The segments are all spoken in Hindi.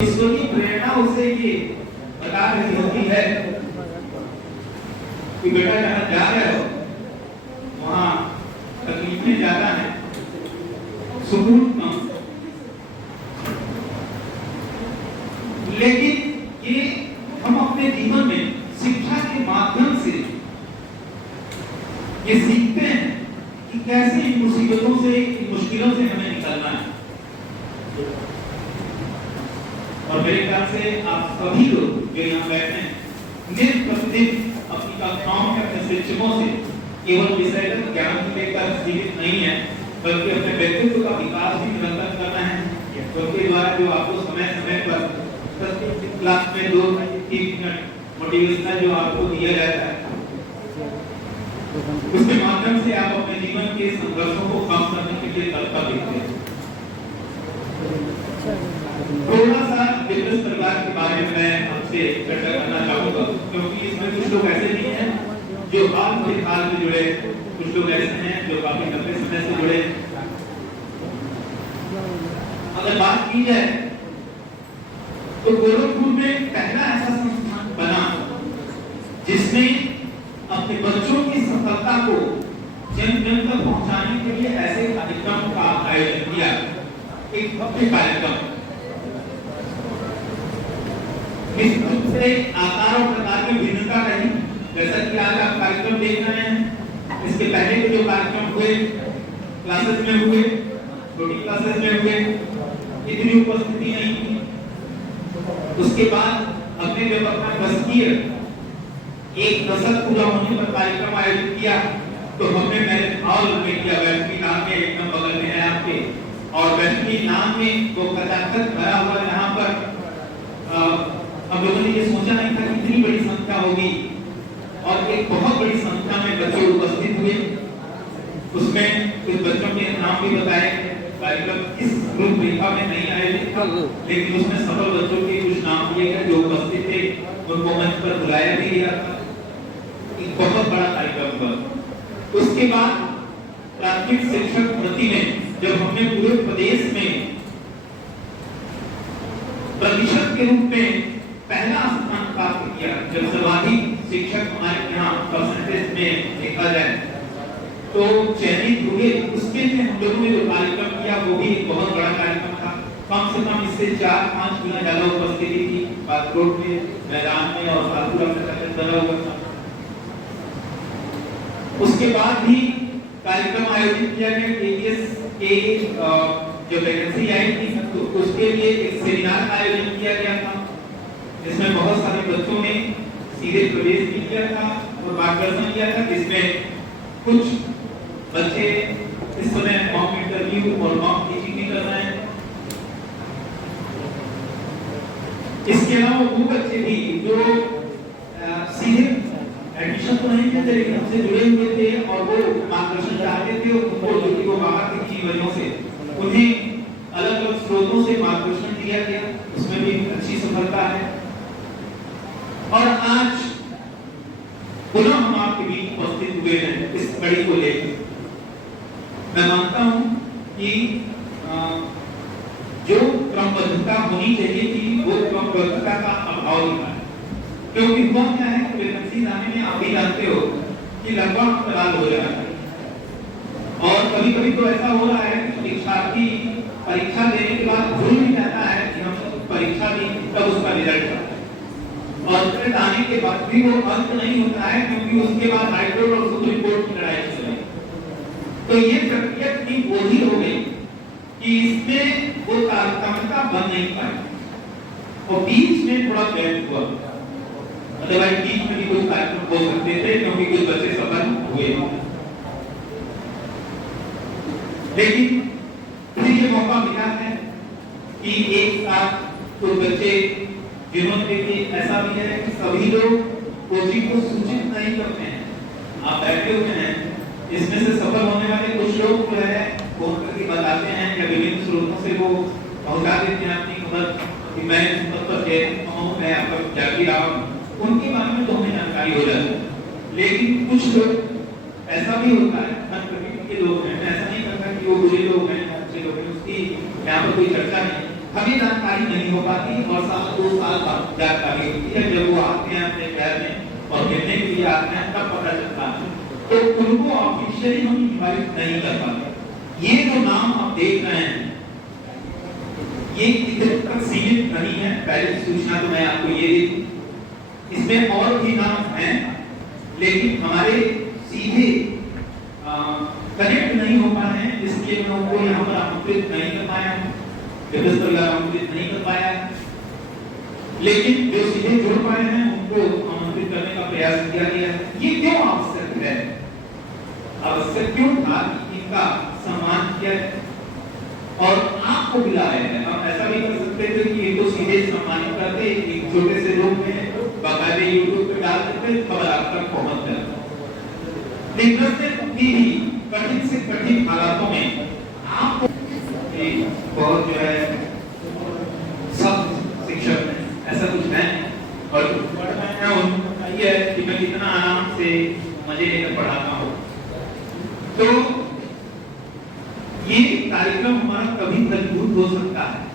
ईश्वरी प्रेरणा उसे ये बता रही होती है कि बेटा जहाँ जा रहे हो वहाँ तकलीफें ज्यादा हैं, सुकून कम। लेकिन ये हम अपने जीवन में शिक्षा के माध्यम से ये सीखते हैं कि कैसे इन मुसीबतों से, इन मुश्किलों से हमें निकलना है। और मेरे ख्याल से आप सभी लोग जो यहाँ बैठे हैं नित्य प्रतिदिन अपनी कक्षाओं में अपने शिक्षकों से केवल विषयगत ज्ञान लेकर सीमित नहीं है, बल्कि अपने व्यक्तित्व का विकास भी निरंतर करना है। क्योंकि द्वारा जो आपको समय समय पर प्रत्येक क्लास में 2-3 मिनट मोटिवेशनल जो आपको दिया जाता है, उसके माध्यम से आप अपने जीवन के संघर्षों को कम करने के लिए तत्पर दिखते हैं। थोड़ा सा बिजनेस परिवार के बारे में मैं आपसे चर्चा करना चाहूंगा, क्योंकि इसमें कुछ लोग ऐसे नहीं हैं जो हाल फिलहाल में जुड़े, कुछ लोग ऐसे हैं जो काफी लंबे समय से जुड़े। अगर बात की जाए तो गोरखपुर में पहला ऐसा संस्थान बना जिसने अपने बच्चों की सफलता को जन जन तक पहुंचाने के लिए ऐसे कार्यक्रम का आयोजन किया। एक भव्य कार्यक्रम से आकार और प्रकार में भिन्नता रही, जैसा कि आज आप कार्यक्रम देख रहे हैं। इसके पहले के जो कार्यक्रम हुए क्लासेस में हुए, छोटी क्लासेस में हुए, इतनी उपस्थिति नहीं थी। उसके बाद हमने जब अपना बस्तीय 1 दशक पूरा होने पर कार्यक्रम आयोजित किया तो हमने मेरे हॉल में किया, वैष्णवी नाम में एकदम बगल में है आपके, और वैष्णवी नाम में वो कथाकथ भरा हुआ, जहाँ पर हम लोगों ने ये सोचा नहीं था कि इतनी बड़ी संख्या होगी, और एक बहुत बड़ी संख्या में बच्चे उपस्थित हुए। उसमें कुछ बच्चों के नाम भी बताए। कार्यक्रम इस ग्रुप रेखा में नहीं आयोजित था, लेकिन उसमें सफल बच्चों के कुछ नाम दिए गए जो उपस्थित थे, उनको मंच पर बुलाया भी गया था। एक बहुत बड़ा कार्यक्रम हुआ। उसके बाद प्राथमिक शिक्षक भर्ती में जब हमने पूरे प्रदेश में प्रतिशत के रूप में पहला स्थान प्राप्त किया, जब सर्वाधिक शिक्षक हमारे यहाँ परसेंटेज में देखा जाए तो चयनित हुए, उसके लिए हम लोगों ने जो कार्यक्रम किया वो भी एक बहुत बड़ा कार्यक्रम था। कम से कम इससे 4-5 गुना ज्यादा उपस्थिति थी बागरोड में, मैदान में और सातपुरा में लगा हुआ था। उसके बाद भी कार्यक्रम आयोजित किया गया। केवीएस के जो वैकेंसी आई थी तो उसके लिए एक सेमिनार का आयोजन किया गया था, जिसमें बहुत सारे बच्चों ने सीधे प्रवेश भी किया था और मार्गदर्शन किया था, जिसमें कुछ बच्चे इस समय मॉक इंटरव्यू और मॉक टीचिंग भी कर रहे हैं। इसके अलावा वो बच्चे भी जो सीधे एडमिशन तो नहीं थे लेकिन हमसे जुड़े हुए थे और वो मार्गदर्शन चाहते थे, उनको जो कि वो बाहर की किसी वजहों से उन्हें अलग अलग स्रोतों से मार्गदर्शन दिया गया, उसमें भी अच्छी सफलता है। और आज पुनः हम आपके बीच उपस्थित हुए हैं इस कड़ी को लेकर। मैं मानता हूं कि जो क्रमबद्धता होनी चाहिए थी वो क्रमबद्धता का अभाव दिखा है। क्योंकि हुआ क्या है कि वैकेंसी आने में आप भी जानते हो कि लगभग तलाश हो रहा है, और कभी कभी तो ऐसा हो रहा है कि परीक्षार्थी परीक्षा देने के बाद भूल भी जाता है कि हम परीक्षा दी, तब उसका रिजल्ट आता है और रिजल्ट आने के बाद भी वो अंत नहीं होता है, क्योंकि उसके बाद हाईकोर्ट और सुप्रीम कोर्ट की लड़ाई चल रही है। तो ये प्रक्रिया इतनी बोझिल हो गई कि इसमें वो तारतम्यता बन नहीं पाई और बीच में थोड़ा गैप हुआ। अदरवाइज बीच में भी कुछ कार्यक्रम हो सकते थे क्योंकि कुछ बच्चे सफल हुए, लेकिन फिर ये मौका मिला है कि एक साथ कुछ बच्चे जिन्होंने, देखिए ऐसा भी है कि सभी लोग कोचिंग को सूचित नहीं करते हैं। आप बैठे हुए हैं, इसमें से सफल होने वाले कुछ लोग जो है फोन करके बताते हैं या विभिन्न स्रोतों से वो पहुंचा देते हैं अपनी खबर कि मैं इस पद पर चयनित हूं, मैं आपका जागी रहा हूं, उनके बारे में तो हमें जानकारी हो जाती है। लेकिन कुछ लोग ऐसा भी होता है, हर प्रकृति के लोग हैं, ऐसा नहीं करता कि वो बुरे लोग हैं, अच्छे लोग हैं, उसकी यहाँ पर कोई चर्चा नहीं। हमें जानकारी नहीं हो पाती और साल 2 साल बाद जानकारी होती है। जब वो आते हैं अपने शहर में और मिलने के लिए आते हैं तब पता चलता है, तो उनको ऑफिशियली हम इनवाइट नहीं कर पाते। ये जो नाम आप देख रहे हैं ये इधर तक सीमित नहीं है। पहले सूचना तो मैं आपको ये दी थी, इसमें और भी नाम हैं लेकिन हमारे सीधे कनेक्ट नहीं हो पाए हैं, इसलिए मैं उनको यहाँ पर आमंत्रित नहीं कर पाया हूँ, आमंत्रित नहीं कर पाया। लेकिन जो सीधे जुड़ पाए हैं उनको आमंत्रित करने का प्रयास किया गया है। ये क्यों आवश्यक है, आवश्यक क्यों था कि इनका सम्मान किया जाए और आपको बुलाया है। हम ऐसा भी कर सकते थे कि इनको सीधे सम्मानित करते, एक छोटे से रूप में बाकायदे यूट्यूब पे डाल देते, खबर आप तक पहुंच जाती। लेकिन भी कठिन से कठिन हालातों में आपको बहुत जो है सब शिक्षक ऐसा कुछ है और ये है कि मैं कितना आराम से मजे लेकर पढ़ाता हूँ। तो ये कार्यक्रम हमारा कभी मजबूत हो सकता है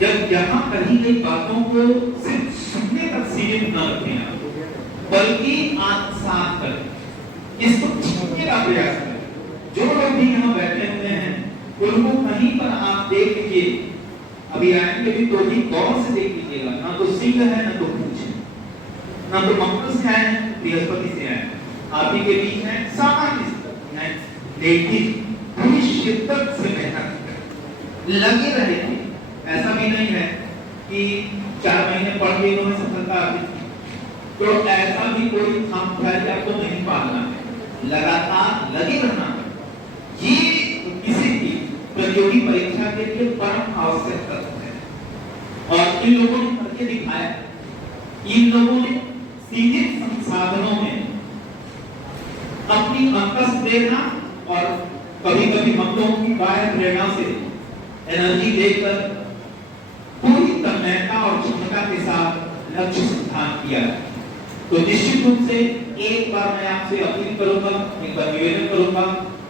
जब यहाँ कही गई बातों को सिर्फ सुनने तक सीमित न रखें, बल्कि आत्मसात करें, इसको छीनने का प्रयास करें। जो लोग भी यहाँ बैठे हुए हैं उनको कहीं पर आप देख लीजिए, अभी आएंगे भी तो भी गौर से देख लीजिएगा, ना तो सिंह है ना तो पूछ है, ना तो मंगल से है बृहस्पति से है, आप ही के बीच है सामान्य है, लेकिन पूरी शिद्दत से मेहनत लगे रहे थे। ऐसा भी नहीं है कि 4 महीने पढ़ के इन्होंने सफलता अर्जित की, तो ऐसा भी कोई खामख्याली आपको नहीं पालना है, लगातार लगे रहना है। ये किसी भी प्रतियोगी परीक्षा के लिए परम आवश्यक तत्व है और इन लोगों ने करके दिखाया। इन लोगों ने सीमित संसाधनों में अपनी अंकस देना और कभी-कभी हम लोगों की बाह्य प्रेरणा से एनर्जी देकर पूरी तन्मयता और क्षमता के साथ लक्ष्य सिद्धांत किया। तो निश्चित रूप से एक बार मैं आपसे अपील करूंगा, एक बार निवेदन करूंगा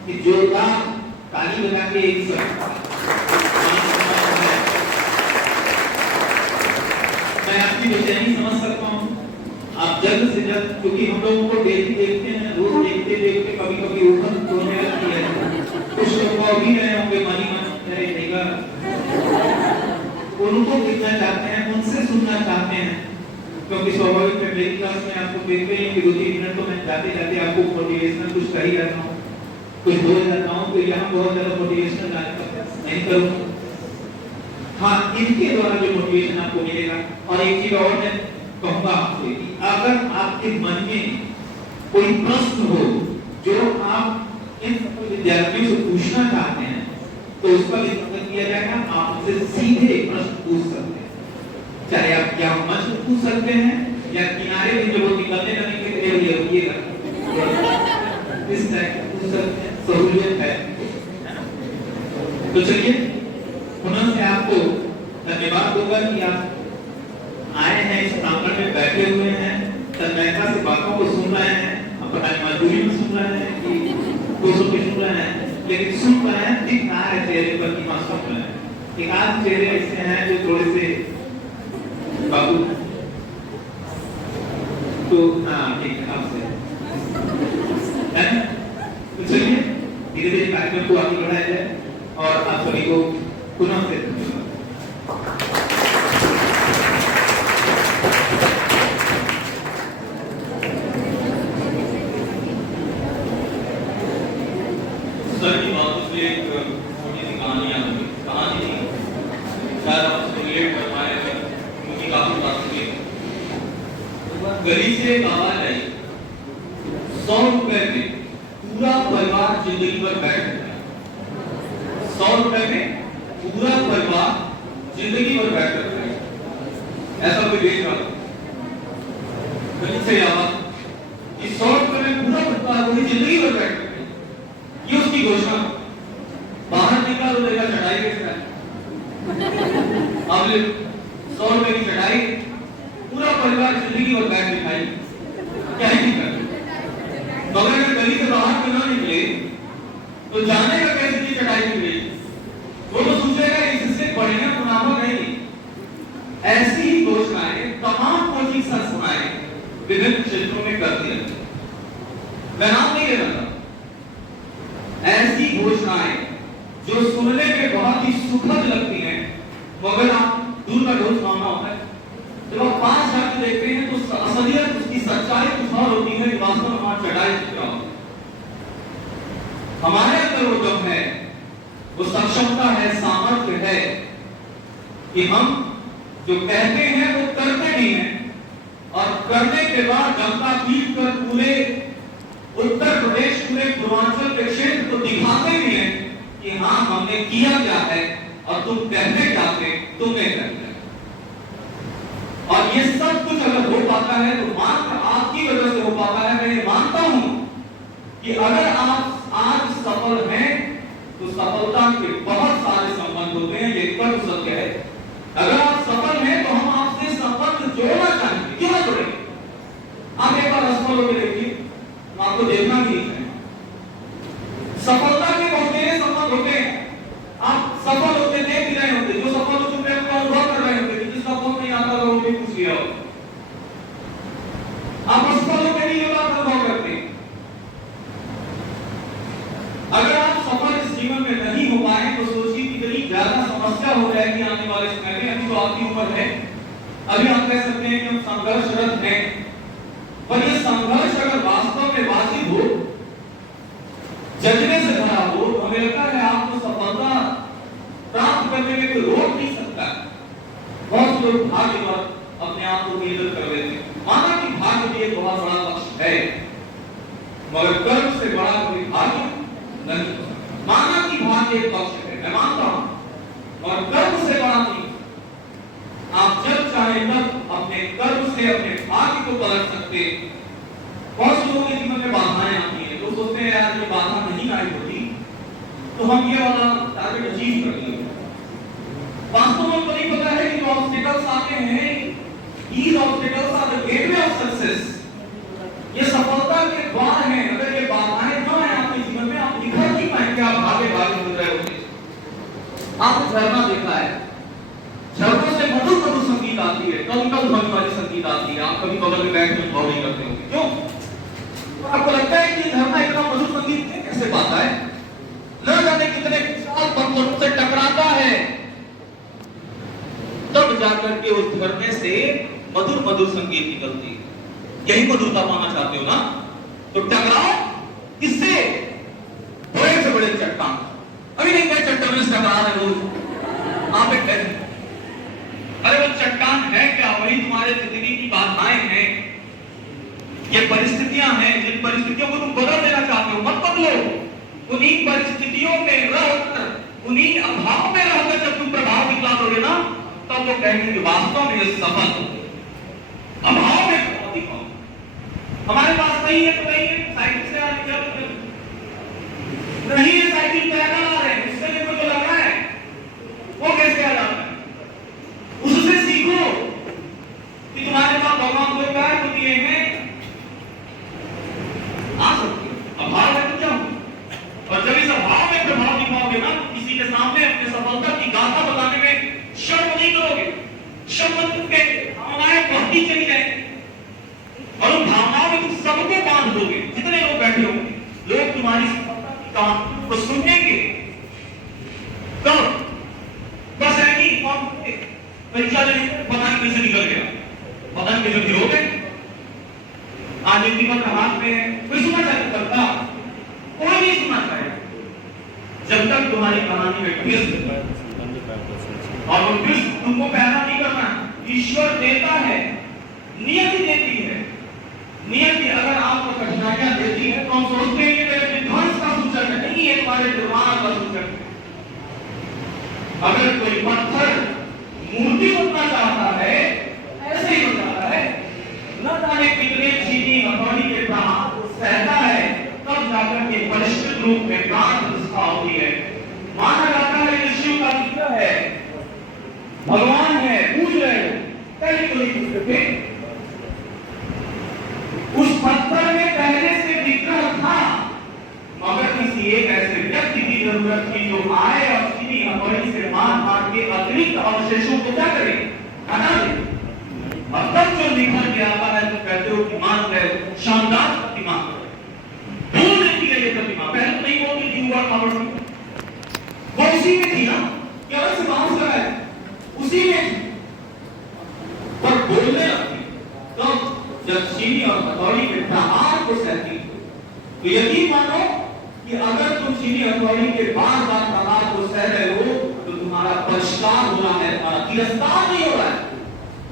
कि जोरदार ताली बजा के एक मैं आपकी बेचैनी समझ सकता हूँ। आप जल्द से जल्द, क्योंकि हम लोगों को डेली देखते हैं, रोज देखते देखते कभी-कभी उठन होने लगती है। कुछ लोग अभी रहे होंगे मानी रहेगा, उनको देखना चाहते हैं, उनसे सुनना चाहते हैं, क्योंकि स्वाभाविक है मेरी क्लास में आपको देखते हैं कि 2-3 मिनट तो मैं जाते जाते आपको मोटिवेशनल कुछ कर ही रहता हूँ, कुछ बोल जाता हूँ, तो यहाँ बहुत ज्यादा मोटिवेशनल नहीं करूँगा। हाँ, इनके द्वारा जो मोटिवेशन आपको मिलेगा। और एक चीज और मैं कहूँगा आपसे कि अगर आपके मन में कोई प्रश्न हो जो आप इन विद्यार्थियों से पूछना चाहते हैं तो उसका विश्लेषण किया जाएगा। आप उनसे सीधे प्रश्न पूछ सकते हैं, चाहे आप या मंच में पूछ सकते हैं या किनारे में जो निकलने जाने के लिए रुकिएगा, इस तरह पूछ सकते हैं, सहूलियत है। तो चलिए पुनः से आपको धन्यवाद दूंगा कि आप आए हैं, इस प्रांगण में बैठे हुए हैं, तन्मयता से बातों को सुन रहे हैं, अपनी मजबूरी में सुन रहे हैं कि दोस्तों के सुन रहे हैं, लेकिन सुन रहे हैं, दिख रहा है चेहरे पर कि मां सुन रहे हैं। एक आध चेहरे ऐसे हैं जो थोड़े से बाबू, तो हाँ ठीक है आपसे है। तो चलिए धीरे धीरे कार्यक्रम को आगे बढ़ाया जाए और आप सभी को पुनः से सर की बातों से एक छोटी सी कहानी याद हुई। कहानी थी, शायद आप उसको रिलेट कर पाए हैं, क्योंकि काफी बात हुई। गली से एक आवाज आई, 100 रुपए में पूरा परिवार जिंदगी भर बैठ गया। 100 रुपए में पूरा परिवार जिंदगी भर बैठ सकता है। ऐसा कोई देख रहा था। गली से आवाज, इस 100 रुपए में पूरा परिवार पूरी जिंदगी भर बैठ सकता है। ये उसकी घोषणा। बाहर निकला तो देखा चढ़ाई के साथ, अब 100 रुपए की चढ़ाई, पूरा परिवार जिंदगी और बैठ दिखाई, क्या ही कर। मगर अगर गली से बाहर क्यों ना निकले तो जाने का कैसे की चढ़ाई की गई। वो तो सोचेगा इससे बढ़िया ऐसी ही घोषणाएं तमाम कोचिंग संस्थाएं विभिन्न क्षेत्रों में करती हैं। मैं नाम नहीं ले रहा था। ऐसी घोषणाएं जो सुनने में बहुत ही सुखद लगती हैं, मगर आप दूर का ढोल सुनाना होता है। जब आप पास जाकर देखते हैं तो असलियत, उसकी सच्चाई कुछ और होती है, वास्तव में वहां चढ़ाई क्या होती है। हमारे अंदर वो दम है, वो सक्षमता है, सामर्थ्य है कि हम जो कहते हैं वो करते भी हैं, और करने के बाद जनता पीट कर पूरे उत्तर प्रदेश, पूरे पूर्वांचल के क्षेत्र को दिखाते भी हैं कि हाँ हमने किया क्या है, और तुम कहते क्या थे, तुमने कर दिया। और ये सब कुछ अगर हो पाता है तो मात्र आपकी वजह से हो पाता है। मैं ये मानता हूं कि अगर आप आज सफल हैं तो सफलता के बहुत सारे संबंध होते हैं, ये कर्म सत्य है। अगर आप सफल हैं तो हम आपसे संबंध जोड़ना चाहेंगे, क्यों ना जोड़ेंगे? आप एक बार असफल होकर देखिए, आपको देखना भी है। सफलता के बहुत सारे संबंध होते हैं। आप सफल होते देख ही रहे होंगे, जो सफल हो चुके हैं उनका अनुभव कर रहे होंगे, जिसका फोन नहीं आता वो भी पूछ लिया हो। आप असफल होकर नहीं ये बात अनुभव करते। अगर आप सफल इस जीवन में नहीं हो पाए तो सोचिए कितनी ज्यादा समस्या हो जाएगी आने वाले समय में। अभी तो आपकी उम्र है, अभी आप कह सकते हैं कि हम संघर्षरत हैं, पर यह संघर्ष अगर वास्तव में वाजिब हो, जज्बे से भरा हो, तो हमें लगता है आपको सफलता प्राप्त करने में कोई रोक नहीं सकता। बहुत लोग भाग्यवश अपने आप को केंद्रित कर लेते हैं, माना कि भाग्य भी एक बहुत बड़ा पक्ष है, मगर कर्म से बड़ा कोई भाग्य नहीं। माना कि भाग्य एक पक्ष है, मैं मानता हूं, और कर्म से बड़ा नहीं। आप जब चाहे तब अपने कर्म से अपने भाग्य को पलट सकते। बहुत लोगों के जीवन में बाधाएं आती हैं, तो सोचते हैं यार ये बाधा नहीं आई होती तो हम ये वाला टारगेट अचीव कर लेंगे। वास्तव में तो नहीं पता है कि जो ऑब्स्टिकल्स आते हैं, these obstacles are the gateway of success। ये सफलता के द्वार हैं। अगर ये बाधाएं न आए आपके जीवन में, आप निखर नहीं पाएंगे, आप भागे भागे हो रहे होंगे। आपने झरना देखा है, झरनों से मधुर मधुर संगीत आती है, कम कम ध्वनि वाली संगीत आती है। आप कभी बगल में बैठ के अनुभव नहीं करते होंगे, क्यों? तो आपको लगता है कि झरना इतना मधुर संगीत कैसे पाता है? न जाने कितने साल पत्थरों से टकराता है, तब जाकर के उस झरने से मधुर मधुर संगीत निकलती है। यही मधुरता पाना चाहते हो ना? तो टकराओ किससे? बड़े से बड़े चट्टान। अभी नहीं कहे चट्टान से टकरा रहे लोग, आप एक कहते, अरे वो चट्टान है क्या? वही तुम्हारे जिंदगी की बाधाएं हैं, ये परिस्थितियां हैं, जिन परिस्थितियों को तुम बदल देना चाहते हो, मत बदलो। उन्हीं परिस्थितियों में रहकर, उन्हीं अभाव में रहकर जब तुम प्रभाव दिखला दोगे ना, तब वो कहेंगे कि वास्तव में ये सफल हो। अभाव में प्रभाव दिखाओ। हमारे पास नहीं है तो नहीं है, साइकिल से आगे चल नहीं है, साइकिल पैदल आ रहे हैं, उससे मेरे को लग रहा है वो कैसे आ जाता है। उससे सीखो कि तुम्हारे पास भगवान को प्यार को दिए हैं, आ सकते हो। अभाव है तो क्या हो? और जब इस अभाव में प्रभाव दिखाओगे ना, किसी के सामने अपने सफलता की गाथा बताने में शर्म नहीं करोगे, शर्म के भावनाएं बढ़ती चली जाएंगी, और उन भावनाओं में तुम सबको बांध दोगे। जितने लोग बैठे होंगे, लोग तुम्हारी सफलता की कहानी को सुनेंगे। कब? बस है नहीं कौन परीक्षा देने पता नहीं कैसे निकल गया, पता नहीं कैसे गिरोगे। आज इनकी मत हाथ में है, कोई सुनना चाहता करता, कोई नहीं सुनना चाहेगा जब तक तुम्हारी कहानी में ट्विस्ट, और वो ट्विस्ट तुमको पैदा नहीं करना। ईश्वर देता है, नियति देती है। नियति अगर आपको कठिनाइयां देती है तो हम सोचते हैं कि मेरे विध्वंस का सूचक है, नहीं, ये तुम्हारे निर्माण का सूचक है। अगर कोई पत्थर मूर्ति बनना चाहता है, ऐसे ही बनता है, न जाने कितने चीनी हथौड़ी के प्रहार को सहता है, तब जाकर के परिष्कृत रूप में प्राण प्रतिष्ठा होती है। माना जाता है कि शिव का विग्रह है, भगवान है, पूज रहे हो, पहले तो नहीं पूछते थे। उस पत्थर में पहले से विग्रह था, मगर किसी एक ऐसे व्यक्ति की जरूरत थी जो आए और चीनी हथौड़ी से मार मार के अतिरिक्त अवशेषों को क्या करे, हटा दे। मतलब जो निखर के आता है तो कहते हो कि मान रहे हो शानदार प्रतिमा बोल देती है ये प्रतिमा। पहले तो नहीं बोलती थी हुआ खबर वो उसी में थी ना, क्या से बाउंस करा है उसी में थी, पर बोलने लगती तो जब चीनी और हथौड़ी के प्रहार को सहती तो यकीन मानो कि अगर तुम चीनी हथौड़ी के बार बार प्रहार को सह रहे हो तो तुम्हारा परिष्कार हो रहा है, तुम्हारा तिरस्कार नहीं हो रहा है।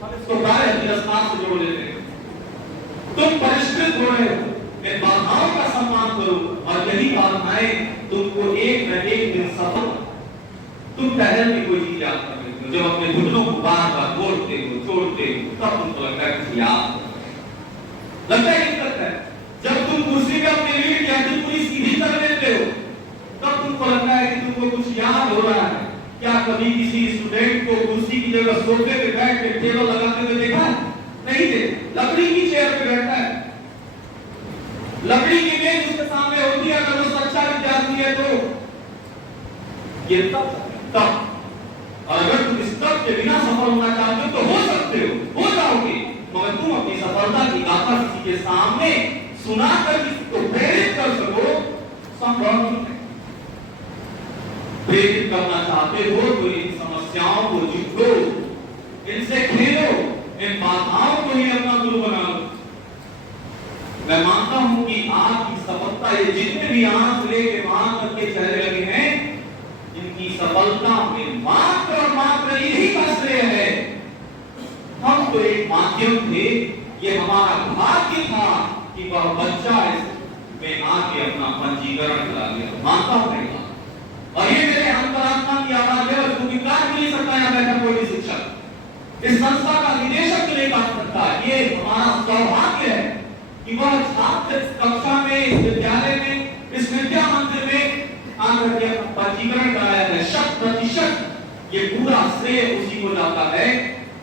हम इसको प्राय तिरस्कार से जोड़ लेते हैं। तुम परिष्कृत हो रहे हो, इन बाधाओं का सम्मान करो और यही बाधाएं तुमको एक न एक दिन सफल। तुम टहल में कोई चीज याद कर लेते हो, जब अपने घुटनों को बार बार तोड़ते हो छोड़ते हो तब तुमको लगता है कुछ याद लगता है कि लगता है। जब तुम कुर्सी पे अपने रीढ़ की हड्डी पूरी सीधी कर लेते हो तब तुमको लगता है कि तुमको कुछ याद हो रहा है। क्या कभी किसी स्टूडेंट को कुर्सी की जगह सोफे पे बैठ के टेबल लगाते हुए देखा है? नहीं देखा। लकड़ी की चेयर पे बैठता है, लकड़ी की मेज उसके सामने होती है। अगर वो सच्चा विद्यार्थी है तो ये तब और अगर तुम इस तब के बिना सफल होना चाहते हो तो हो सकते हो जाओगे, मगर तुम अपनी सफलता की गाथा किसी के सामने सुनाकर किसी को प्रेरित कर सको संभव नहीं है। प्रेरित करना चाहते हो तो इन समस्याओं को जीतो, इनसे खेलो, इन बाधाओं को ही अपना गुरु बना लो। मैं मानता हूं कि आपकी सफलता, ये जितने भी आंख लेके वहां तक के चेहरे लगे हैं, इनकी सफलता में मात्र और मात्र यही का श्रेय है। हम तो एक माध्यम थे, ये हमारा भाग्य था कि वह बच्चा इसमें आके अपना पंजीकरण करा लिया। मानता हूं नहीं, और ये मेरे अंतरात्मा की आवाज है। क्योंकि कार्य नहीं सकता यहाँ बैठा कोई भी शिक्षक, इस संस्था का निदेशक नहीं कर सकता। ये हमारा सौभाग्य है कि वह छात्र कक्षा में, इस विद्यालय में, इस विद्या मंदिर में आकर के अपना पंजीकरण कराया है। 100% ये पूरा श्रेय उसी को जाता है।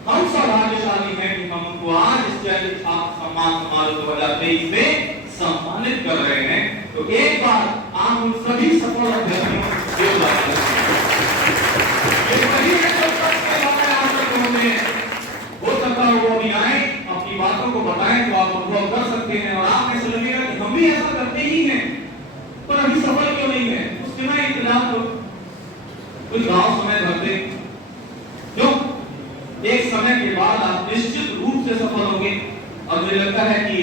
हम सौभाग्यशाली हैं कि हम उनको आज इस छात्र सम्मान समारोह 2023 में सम्मानित कर रहे हैं। तो एक बार आप उन सभी सफल अभ्यर्थियों को योगदान करें। ये वही है जो सबसे ज्यादा यहाँ तक उन्होंने हो सकता है वो भी आए, अपनी बातों को बताएं तो आप अनुभव कर सकते हैं। और आप ऐसा लगेगा कि हम भी ऐसा करते ही हैं, पर अभी सफल क्यों नहीं है? उसके मैं इंतजार करो, कुछ गांव समय भरते जो एक समय के बाद आप निश्चित रूप से सफल होंगे। और मुझे लगता है कि